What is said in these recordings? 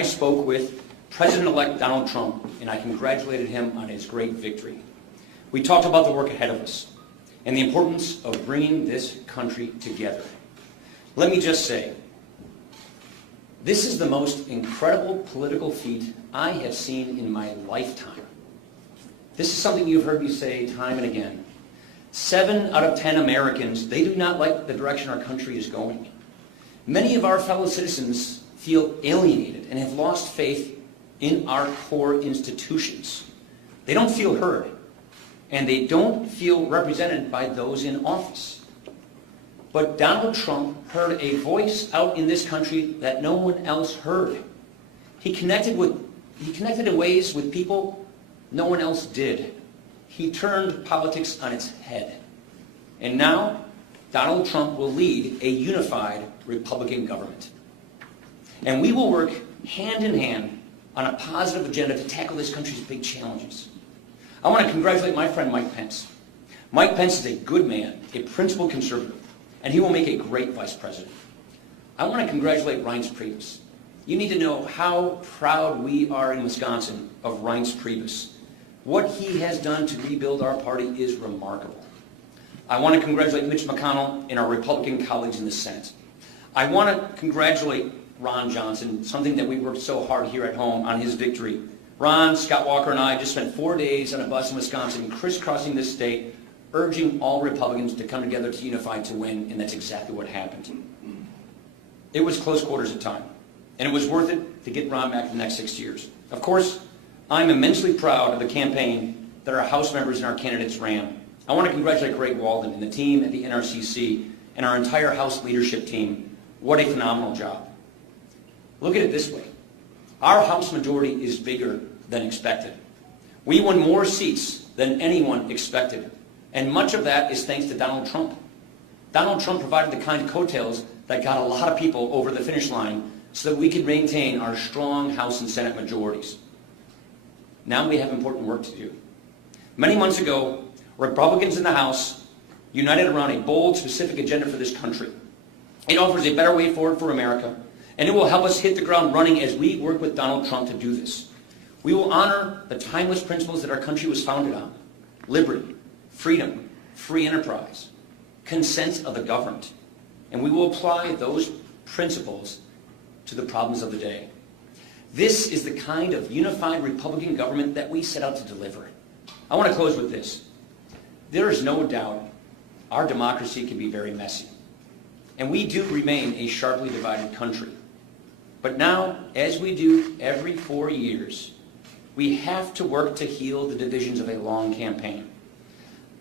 I spoke with President-elect Donald Trump, and I congratulated him on his great victory. We talked about the work ahead of us and the importance of bringing this country together. Let me just say, this is the most incredible political feat I have seen in my lifetime. This is something you've heard me say time and again. 7 out of 10 Americans, they do not like the direction our country is going. Many of our fellow citizens feel alienated and have lost faith in our core institutions. They don't feel heard, and they don't feel represented by those in office. But Donald Trump heard a voice out in this country that no one else heard. He connected in ways with people no one else did. He turned politics on its head. And now, Donald Trump will lead a unified Republican government. And we will work hand in hand on a positive agenda to tackle this country's big challenges. I want to congratulate my friend Mike Pence. Mike Pence is a good man, a principled conservative, and he will make a great vice president. I want to congratulate Reince Priebus. You need to know how proud we are in Wisconsin of Reince Priebus. What he has done to rebuild our party is remarkable. I want to congratulate Mitch McConnell and our Republican colleagues in the Senate. I want to congratulate Ron Johnson, something that we worked so hard here at home on his victory. Ron, Scott Walker, and I just spent 4 days on a bus in Wisconsin, crisscrossing this state, urging all Republicans to come together to unify to win, and that's exactly what happened. It was close quarters at time, and it was worth it to get Ron back in the next 6 years. Of course, I'm immensely proud of the campaign that our House members and our candidates ran. I want to congratulate Greg Walden and the team at the NRCC and our entire House leadership team. What a phenomenal job. Look at it this way. Our House majority is bigger than expected. We won more seats than anyone expected, and much of that is thanks to Donald Trump. Donald Trump provided the kind of coattails that got a lot of people over the finish line so that we could maintain our strong House and Senate majorities. Now we have important work to do. Many months ago, Republicans in the House united around a bold, specific agenda for this country. It offers a better way forward for America, and it will help us hit the ground running as we work with Donald Trump to do this. We will honor the timeless principles that our country was founded on: liberty, freedom, free enterprise, consent of the governed, and we will apply those principles to the problems of the day. This is the kind of unified Republican government that we set out to deliver. I want to close with this. There is no doubt our democracy can be very messy, and we do remain a sharply divided country. But now, as we do every 4 years, we have to work to heal the divisions of a long campaign.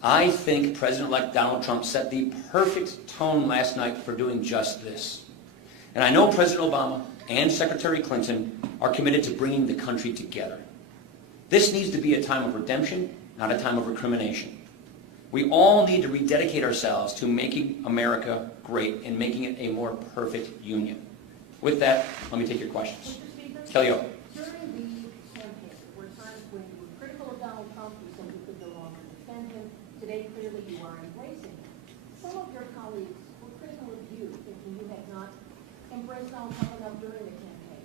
I think President-elect Donald Trump set the perfect tone last night for doing just this. And I know President Obama and Secretary Clinton are committed to bringing the country together. This needs to be a time of redemption, not a time of recrimination. We all need to rededicate ourselves to making America great and making it a more perfect union. With that, let me take your questions. Kelly O. During the campaign, there were times when you were critical of Donald Trump, you said you could no longer defend him. Today, clearly, you are embracing him. Some of your colleagues were critical of you, thinking you had not embraced Donald Trump enough during the campaign.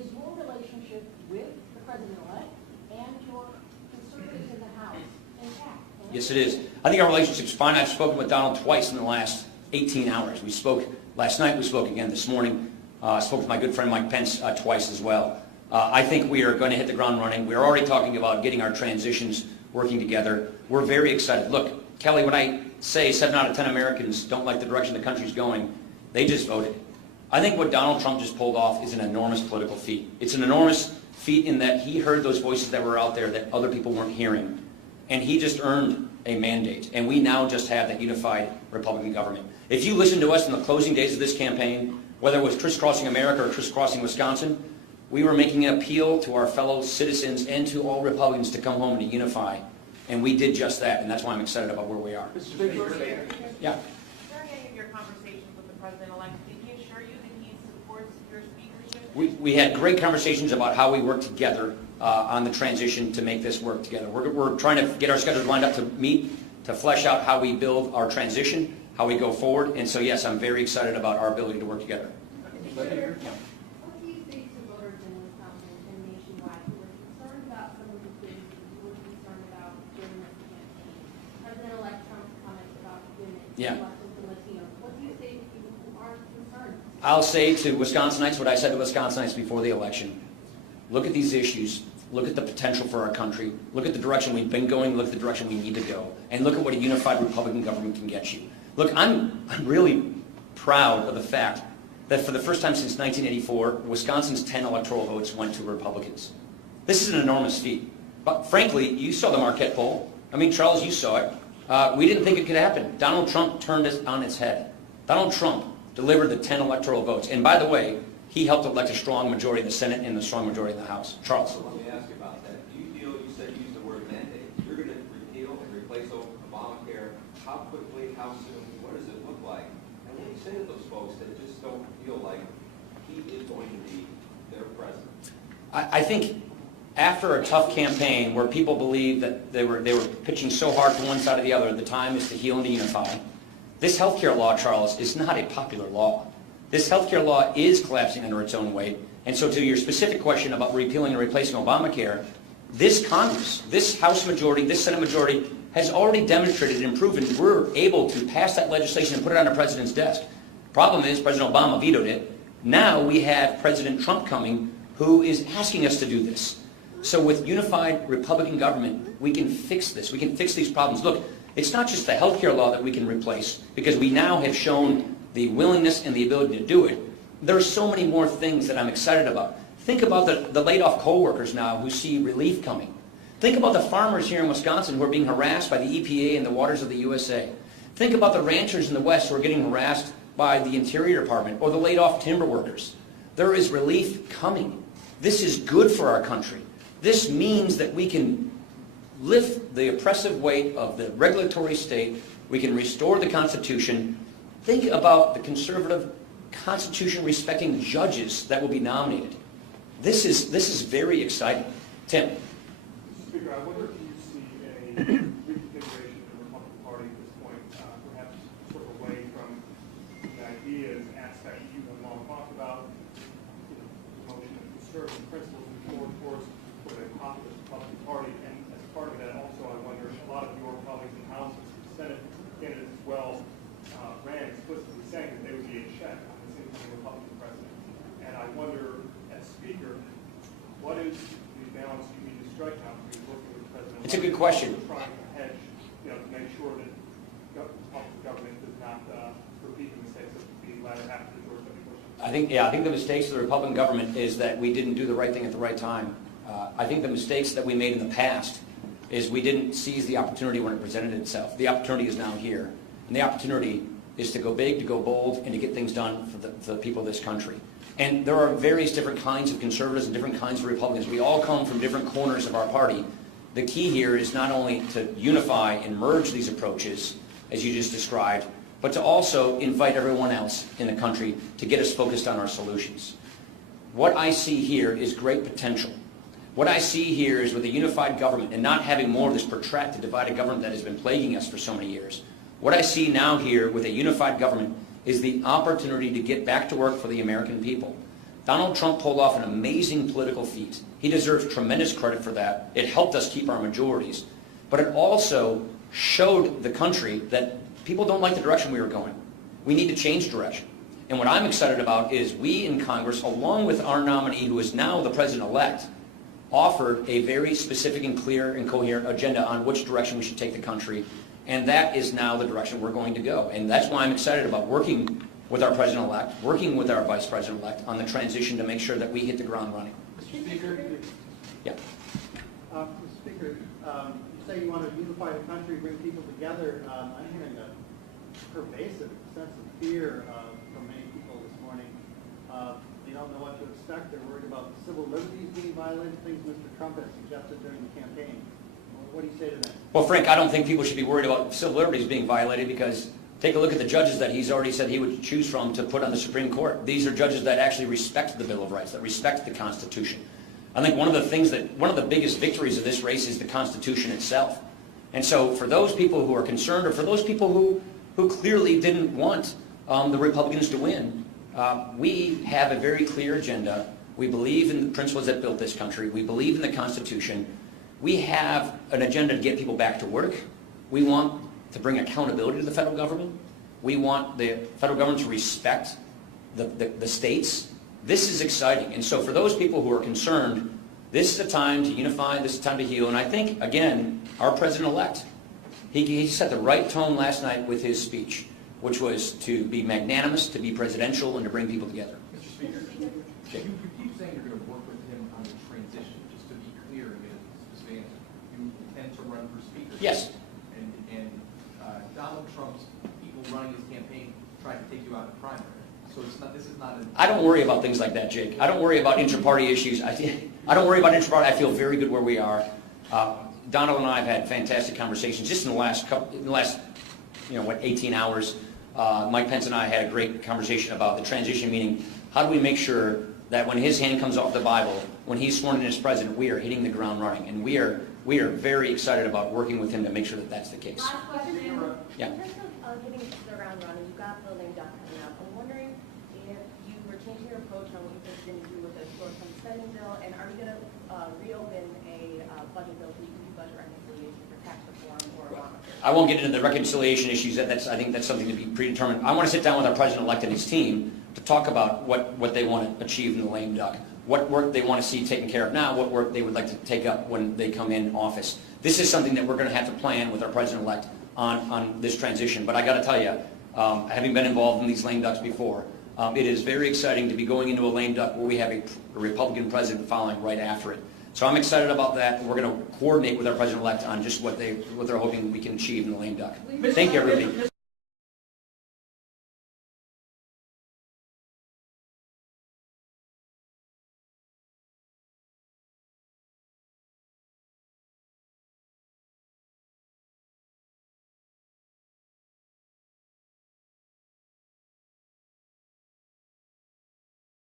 Is your relationship with the president-elect and your conservatives in the House intact? Yes, it is. I think our relationship's fine. I've spoken with Donald twice in the last 18 hours. We spoke last night. We spoke again this morning. I spoke with my good friend Mike Pence twice as well. I think we are going to hit the ground running. We're already talking about getting our transitions working together. We're very excited. Look, Kelly, when I say 7 out of 10 Americans don't like the direction the country's going, they just voted. I think what Donald Trump just pulled off is an enormous political feat. It's an enormous feat in that he heard those voices that were out there that other people weren't hearing. And he just earned a mandate. And we now just have that unified Republican government. If you listen to us in the closing days of this campaign, whether it was crisscrossing America or crisscrossing Wisconsin, we were making an appeal to our fellow citizens and to all Republicans to come home and to unify. And we did just that, and that's why I'm excited about where we are. Yeah. During any of your conversations with the president-elect, did he assure you that he supports your speakership? We had great conversations about how we work together on the transition to make this work together. We're trying to get our schedules lined up to meet, to flesh out how we build our transition, how we go forward. And so, yes, I'm very excited about our ability to work together. What do you say to voters in Wisconsin Yeah. to Latinos? What do you say to people who aren't concerned? I'll say to Wisconsinites what I said to Wisconsinites before the election. Look at these issues. Look at the potential for our country. Look at the direction we've been going. Look at the direction we need to go. And look at what a unified Republican government can get you. Look, I'm really proud of the fact that for the first time since 1984, Wisconsin's 10 electoral votes went to Republicans. This is an enormous feat. But frankly, you saw the Marquette poll. I mean, Charles, you saw it. We didn't think it could happen. Donald Trump turned it on its head. Donald Trump delivered the 10 electoral votes. And by the way, he helped elect a strong majority in the Senate and a strong majority in the House. Charles. So let me ask you about that. Do you feel, you said you used the word mandate, you're going to repeal and replace Obamacare? How quickly, how soon, what does it look like? And what do you say to those folks that just don't feel like he is going to be their president? I think after a tough campaign where people believed that they were pitching so hard from one side or the other, the time is to heal and to unify. This health care law, Charles, is not a popular law. This health care law is collapsing under its own weight. And so to your specific question about repealing and replacing Obamacare, this Congress, this House majority, this Senate majority has already demonstrated and proven we're able to pass that legislation and put it on the president's desk. Problem is, President Obama vetoed it. Now we have President Trump coming who is asking us to do this. So with unified Republican government, we can fix this. We can fix these problems. Look, it's not just the health care law that we can replace because we now have shown the willingness and the ability to do it. There are so many more things that I'm excited about. Think about the laid-off coal workers now who see relief coming. Think about the farmers here in Wisconsin who are being harassed by the EPA and the waters of the USA. Think about the ranchers in the West who are getting harassed by the Interior Department or the laid-off timber workers. There is relief coming. This is good for our country. This means that we can lift the oppressive weight of the regulatory state. We can restore the Constitution. Think about the conservative, Constitution-respecting judges that will be nominated. This is very exciting. Tim. Mr. Speaker, I wonder if you see a reconfiguration of the Republican Party at this point, perhaps sort of away from the ideas, aspects you have long talked about, promotion of conservative principles and more towards sort of a populist Republican Party. And as part of that, also, I wonder if a lot of your colleagues in the House and Senate candidates as well ran explicitly saying that they would be a check on this incoming Republican president. And I wonder, as Speaker, what is the balance you need to strike now between working with the president? It's a good question. Trying to hedge, to make sure that Republican government does not repeat the mistakes of the latter half of the George W. Bush. I think the mistakes of the Republican government is that we didn't do the right thing at the right time. I think the mistakes that we made in the past is we didn't seize the opportunity when it presented itself. The opportunity is now here. And the opportunity is to go big, to go bold, and to get things done for the people of this country. And there are various different kinds of conservatives and different kinds of Republicans. We all come from different corners of our party. The key here is not only to unify and merge these approaches, as you just described, but to also invite everyone else in the country to get us focused on our solutions. What I see here is great potential. What I see here is with a unified government and not having more of this protracted, divided government that has been plaguing us for so many years. What I see now here with a unified government is the opportunity to get back to work for the American people. Donald Trump pulled off an amazing political feat. He deserves tremendous credit for that. It helped us keep our majorities. But it also showed the country that people don't like the direction we were going. We need to change direction. And what I'm excited about is we in Congress, along with our nominee, who is now the president-elect, offered a very specific and clear and coherent agenda on which direction we should take the country. And that is now the direction we're going to go. And that's why I'm excited about working with our president-elect, working with our vice president-elect on the transition to make sure that we hit the ground running. Mr. Speaker? Yeah. Mr. Speaker, you say you want to unify the country, bring people together. I'm hearing a pervasive sense of fear from many people this morning. They don't know what to expect. They're worried about civil liberties being violated, things Mr. Trump has suggested during the campaign. What do you say to that? Well, Frank, I don't think people should be worried about civil liberties being violated because take a look at the judges that he's already said he would choose from to put on the Supreme Court. These are judges that actually respect the Bill of Rights, that respect the Constitution. I think one of the biggest victories of this race is the Constitution itself. And so for those people who are concerned or for those people who clearly didn't want the Republicans to win, we have a very clear agenda. We believe in the principles that built this country. We believe in the Constitution. We have an agenda to get people back to work. We want to bring accountability to the federal government. We want the federal government to respect the states. This is exciting. And so for those people who are concerned, this is a time to unify, this is a time to heal. And I think, again, our president-elect, he set the right tone last night with his speech, which was to be magnanimous, to be presidential, and to bring people together. Mr. Speaker, you keep saying you're going to work with him on the transition. Just to be clear and get a specific answer, you intend to run for speaker? Yes. And Donald Trump's people running his campaign tried to take you out in the primary. So it's not. This is not. I don't worry about things like that, Jake. I don't worry about inter-party issues. I don't worry about inter-party. I feel very good where we are. Donald and I have had fantastic conversations just in the last 18 hours. Mike Pence and I had a great conversation about the transition, meaning how do we make sure that when his hand comes off the Bible, when he's sworn in as president, we are hitting the ground running. And we are very excited about working with him to make sure that that's the case. Last question. Yeah. In terms of hitting the ground running, you've got the lame duck coming up. I'm wondering if you were changing your approach on what you've been doing with the short-term spending bill, and are you going to reopen a budget bill so you can do budget reconciliation for tax reform or Obamacare? I won't get into the reconciliation issues. I think that's something to be predetermined. I want to sit down with our president-elect and his team to talk about what they want to achieve in the lame duck, what work they want to see taken care of now, what work they would like to take up when they come in office. This is something that we're going to have to plan with our president-elect on this transition. But I got to tell you, having been involved in these lame ducks before, it is very exciting to be going into a lame duck where we have a Republican president following right after it. So I'm excited about that. We're going to coordinate with our president-elect on just what they're hoping we can achieve in the lame duck. Thank you, everybody.